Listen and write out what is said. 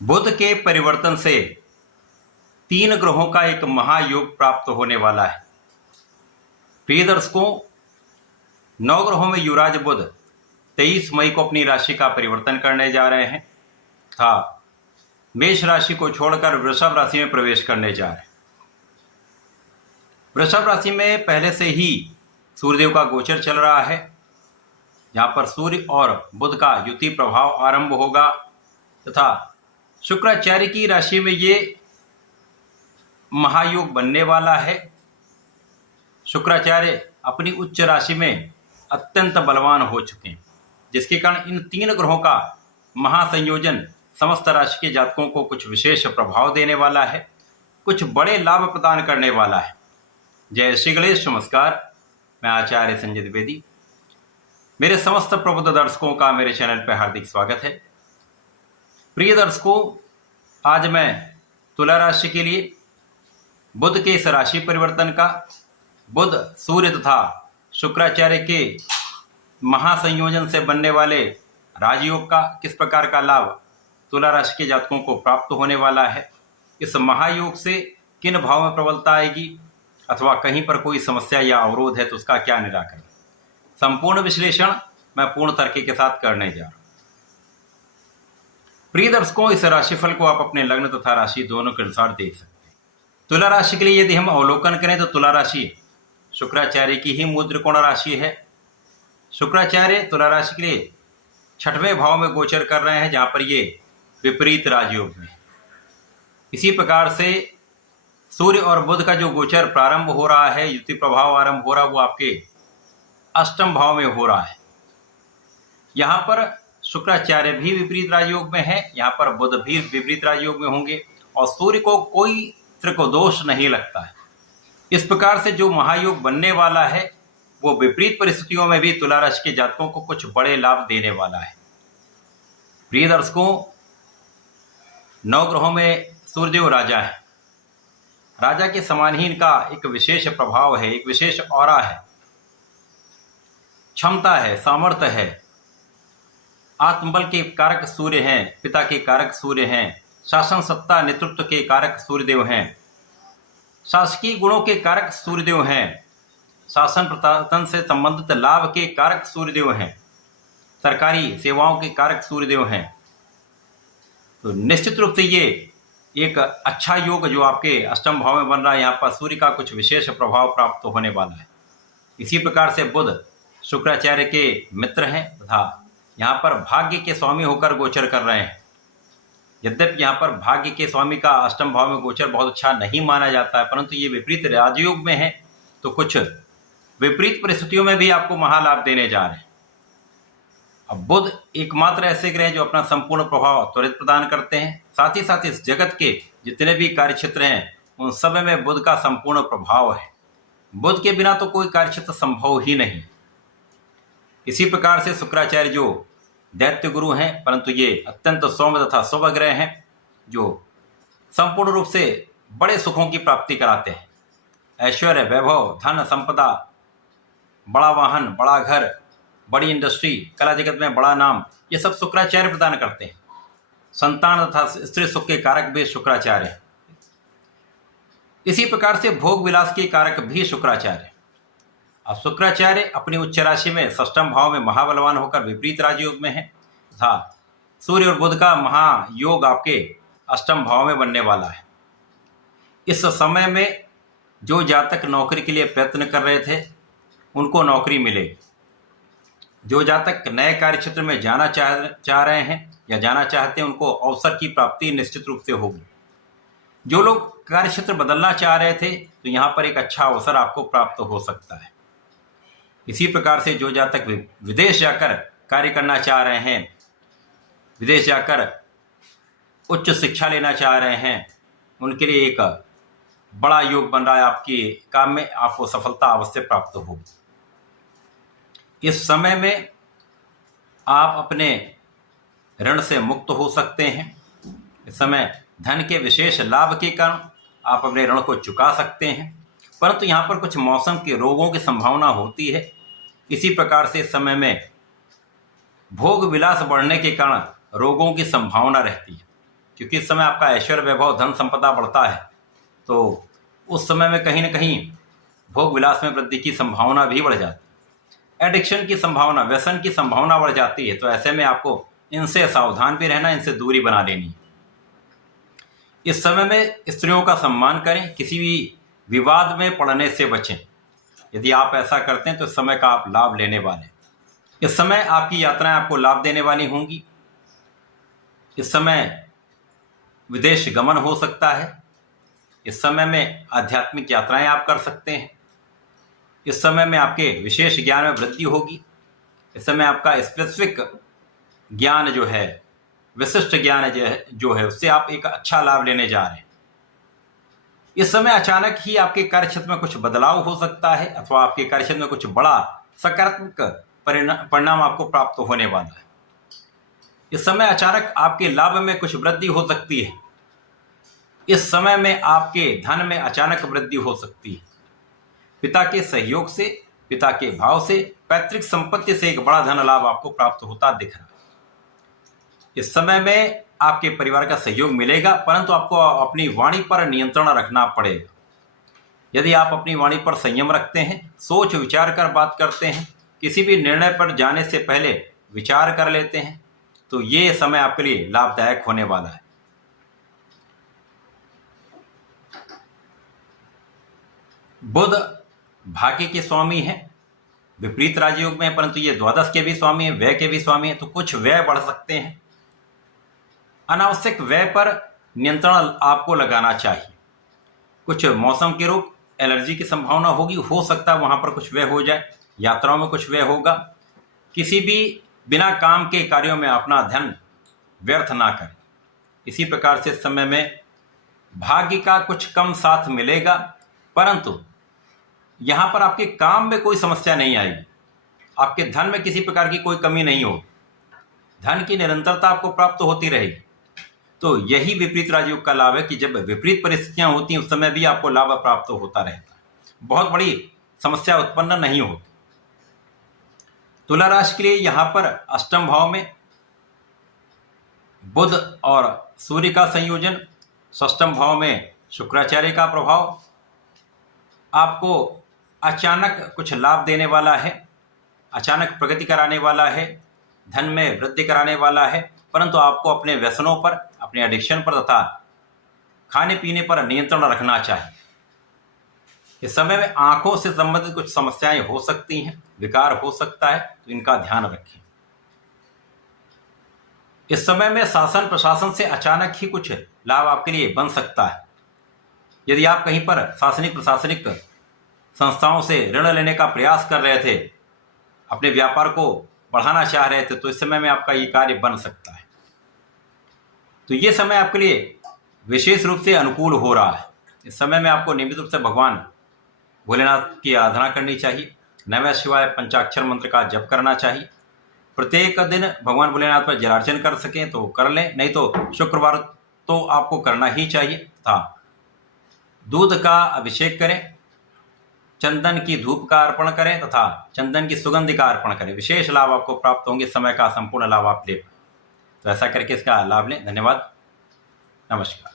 बुध के परिवर्तन से 3 ग्रहों का एक महायोग प्राप्त होने वाला है। प्रिय दर्शकों, 9 ग्रहों में युवराज बुध 23 मई को अपनी राशि का परिवर्तन करने जा रहे हैं तथा मेष राशि को छोड़कर वृषभ राशि में प्रवेश करने जा रहे हैं। वृषभ राशि में पहले से ही सूर्यदेव का गोचर चल रहा है, जहां पर सूर्य और बुध का युति प्रभाव आरंभ होगा तथा शुक्राचार्य की राशि में ये महायोग बनने वाला है। शुक्राचार्य अपनी उच्च राशि में अत्यंत बलवान हो चुके हैं, जिसके कारण इन 3 ग्रहों का महासंयोजन समस्त राशि के जातकों को कुछ विशेष प्रभाव देने वाला है, कुछ बड़े लाभ प्रदान करने वाला है। जय श्री गणेश। नमस्कार, मैं आचार्य संजय द्विवेदी। मेरे समस्त प्रबुद्ध दर्शकों का मेरे चैनल पर हार्दिक स्वागत है। प्रिय दर्शकों, आज मैं तुला राशि के लिए बुध के इस राशि परिवर्तन का, बुध सूर्य तथा शुक्राचार्य के महासंयोजन से बनने वाले राजयोग का किस प्रकार का लाभ तुला राशि के जातकों को प्राप्त होने वाला है, इस महायोग से किन भाव में प्रबलता आएगी अथवा कहीं पर कोई समस्या या अवरोध है तो उसका क्या निराकरण, संपूर्ण विश्लेषण मैं पूर्ण तर्क के साथ करने जा रहा हूं। प्रिय दर्शकों, इस राशिफल को आप अपने लग्न तथा राशि दोनों के अनुसार देख सकते हैं। तुला राशि के लिए यदि हम अवलोकन करें तो तुला राशि शुक्राचार्य की ही मूल त्रिकोण राशि है। शुक्राचार्य तुला राशि के लिए 6वें भाव में गोचर कर रहे हैं, जहां पर ये विपरीत राजयोग में। इसी प्रकार से सूर्य और बुध का जो गोचर प्रारंभ हो रहा है, युति प्रभाव आरंभ हो रहा है, वो आपके 8वें भाव में हो रहा है। यहाँ पर शुक्राचार्य भी विपरीत राजयोग में है, यहाँ पर बुध भी विपरीत राजयोग में होंगे और सूर्य को कोई त्रिकोदोष नहीं लगता है। इस प्रकार से जो महायोग बनने वाला है वो विपरीत परिस्थितियों में भी तुला राशि के जातकों को कुछ बड़े लाभ देने वाला है। प्रिय दर्शकों, 9 ग्रहों में सूर्यदेव राजा है। राजा के समान ही इनका एक विशेष प्रभाव है, एक विशेष ऑरा है, क्षमता है, सामर्थ्य है। आत्मबल के कारक सूर्य हैं, पिता के कारक सूर्य हैं, शासन सत्ता नेतृत्व के कारक सूर्यदेव हैं, शासकीय गुणों के कारक सूर्यदेव हैं, शासन प्रशासन से संबंधित लाभ के कारक सूर्यदेव हैं, सरकारी सेवाओं के कारक सूर्यदेव हैं। तो निश्चित रूप से ये एक अच्छा योग जो आपके 8वें भाव में बन रहा है, यहाँ पर सूर्य का कुछ विशेष प्रभाव प्राप्त होने वाला है। इसी प्रकार से बुध शुक्राचार्य के मित्र हैं तथा यहाँ पर भाग्य के स्वामी होकर गोचर कर रहे हैं। यद्यपि यहाँ पर भाग्य के स्वामी का 8वें भाव में गोचर बहुत अच्छा नहीं माना जाता है, परंतु ये विपरीत राजयोग में है, तो कुछ विपरीत परिस्थितियों में भी आपको महालाभ देने जा रहे हैं। अब बुध एकमात्र ऐसे ग्रह जो अपना संपूर्ण प्रभाव त्वरित प्रदान करते हैं, साथ ही साथ इस जगत के जितने भी कार्य क्षेत्र हैं उन सब में बुध का संपूर्ण प्रभाव है। बुध के बिना तो कोई कार्य क्षेत्र संभव ही नहीं। इसी प्रकार से शुक्राचार्य जो दैत्य गुरु हैं, परंतु ये अत्यंत सौम्य तथा शुभ ग्रह हैं, जो संपूर्ण रूप से बड़े सुखों की प्राप्ति कराते हैं। ऐश्वर्य, वैभव, धन, संपदा, बड़ा वाहन, बड़ा घर, बड़ी इंडस्ट्री, कला जगत में बड़ा नाम, ये सब शुक्राचार्य प्रदान करते हैं। संतान तथा स्त्री सुख के कारक भी शुक्राचार्य हैं। इसी प्रकार से भोग विलास के कारक भी शुक्राचार्य। अब शुक्राचार्य अपनी उच्च राशि में 6वें भाव में महाबलवान होकर विपरीत राजयोग में है तथा सूर्य और बुध का महायोग आपके 8वें भाव में बनने वाला है। इस समय में जो जातक नौकरी के लिए प्रयत्न कर रहे थे उनको नौकरी मिलेगी। जो जातक नए कार्य क्षेत्र में जाना चाह रहे हैं या जाना चाहते हैं उनको अवसर की प्राप्ति निश्चित रूप से होगी। जो लोग कार्य क्षेत्र बदलना चाह रहे थे तो यहाँ पर एक अच्छा अवसर आपको प्राप्त हो सकता है। इसी प्रकार से जो जातक विदेश जाकर कार्य करना चाह रहे हैं, विदेश जाकर उच्च शिक्षा लेना चाह रहे हैं, उनके लिए एक बड़ा योग बन रहा है। आपकी काम में आपको सफलता अवश्य प्राप्त होगी। इस समय में आप अपने ऋण से मुक्त हो सकते हैं। इस समय धन के विशेष लाभ के कारण आप अपने ऋण को चुका सकते हैं, परंतु यहाँ पर कुछ मौसम के रोगों की संभावना होती है। इसी प्रकार से समय में भोग विलास बढ़ने के कारण रोगों की संभावना रहती है। क्योंकि इस समय आपका ऐश्वर्य वैभव धन संपदा बढ़ता है, तो उस समय में कहीं ना कहीं भोग विलास में वृद्धि की संभावना भी बढ़ जाती है। एडिक्शन की संभावना, व्यसन की संभावना बढ़ जाती है। तो ऐसे में आपको इनसे सावधान भी रहना, इनसे दूरी बना लेनी। इस समय में स्त्रियों का सम्मान करें, किसी भी विवाद में पड़ने से बचें। यदि आप ऐसा करते हैं तो इस समय का आप लाभ लेने वाले हैं। इस समय आपकी यात्राएं आपको लाभ देने वाली होंगी। इस समय विदेश गमन हो सकता है। इस समय में आध्यात्मिक यात्राएं आप कर सकते हैं। इस समय में आपके विशेष ज्ञान में वृद्धि होगी। इस समय आपका स्पेसिफिक ज्ञान जो है, विशिष्ट ज्ञान जो है उससे आप एक अच्छा लाभ लेने जा रहे हैं। इस समय अचानक ही आपके कार्यक्षेत्र में कुछ बदलाव हो सकता है, अथवा आपके कार्यक्षेत्र में कुछ बड़ा सकारात्मक परिणाम आपको प्राप्त होने वाला है। इस समय अचानक आपके लाभ में कुछ वृद्धि हो सकती है। इस समय में आपके धन में अचानक वृद्धि हो सकती है। पिता के सहयोग से, पिता के भाव से, पैतृक संपत्ति से एक बड़ा धन लाभ आपको प्राप्त होता दिख रहा है। इस समय में आपके परिवार का सहयोग मिलेगा, परंतु आपको अपनी वाणी पर नियंत्रण रखना पड़ेगा। यदि आप अपनी वाणी पर संयम रखते हैं, सोच विचार कर बात करते हैं, किसी भी निर्णय पर जाने से पहले विचार कर लेते हैं, तो ये समय आपके लिए लाभदायक होने वाला है। बुध भाग्य के स्वामी हैं, विपरीत राजयोग में है, परंतु ये द्वादश के भी स्वामी हैं, व्यय के भी स्वामी हैं। तो कुछ व्यय बढ़ सकते हैं। अनावश्यक व्यय पर नियंत्रण आपको लगाना चाहिए। कुछ मौसम के रोग, एलर्जी की संभावना होगी, हो सकता है वहां पर कुछ व्यय हो जाए। यात्राओं में कुछ व्यय होगा। किसी भी बिना काम के कार्यों में अपना धन व्यर्थ ना करें। इसी प्रकार से इस समय में भाग्य का कुछ कम साथ मिलेगा, परंतु यहां पर आपके काम में कोई समस्या नहीं आएगी। आपके धन में किसी प्रकार की कोई कमी नहीं होगी। धन की निरंतरता आपको प्राप्त होती रहेगी। तो यही विपरीत राजयोग का लाभ है कि जब विपरीत परिस्थितियां होती हैं उस समय भी आपको लाभ प्राप्त होता रहता है। बहुत बड़ी समस्या उत्पन्न नहीं होती। तुला राशि के लिए यहां पर अष्टम भाव में बुध और सूर्य का संयोजन, षष्ठम भाव में शुक्राचार्य का प्रभाव आपको अचानक कुछ लाभ देने वाला है, अचानक प्रगति कराने वाला है, धन में वृद्धि कराने वाला है। परंतु आपको अपने व्यसनों पर, अपने एडिक्शन पर तथा खाने पीने पर नियंत्रण रखना चाहिए। इस समय में आंखों से संबंधित कुछ समस्याएं हो सकती हैं, विकार हो सकता है, तो इनका ध्यान रखें। इस समय में शासन प्रशासन से अचानक ही कुछ लाभ आपके लिए बन सकता है। यदि आप कहीं पर शासनिक प्रशासनिक संस्थाओं से ऋण लेने का प्रयास कर रहे थे, अपने व्यापार को बढ़ाना चाह रहे थे, तो इस समय में आपका ये कार्य बन सकता है। तो ये समय आपके लिए विशेष रूप से अनुकूल हो रहा है। इस समय में आपको नियमित रूप से भगवान भोलेनाथ की आराधना करनी चाहिए। नमः शिवाय पंचाक्षर मंत्र का जप करना चाहिए। प्रत्येक दिन भगवान भोलेनाथ पर जलार्चन कर सकें तो कर लें, नहीं तो शुक्रवार तो आपको करना ही चाहिए। तथा दूध का अभिषेक करें, चंदन की धूप का अर्पण करें तथा चंदन की सुगंधि का अर्पण करें। विशेष लाभ आपको प्राप्त होंगे। समय का संपूर्ण लाभ आप ले पाएं। तो ऐसा करके इसका लाभ लें। धन्यवाद। नमस्कार।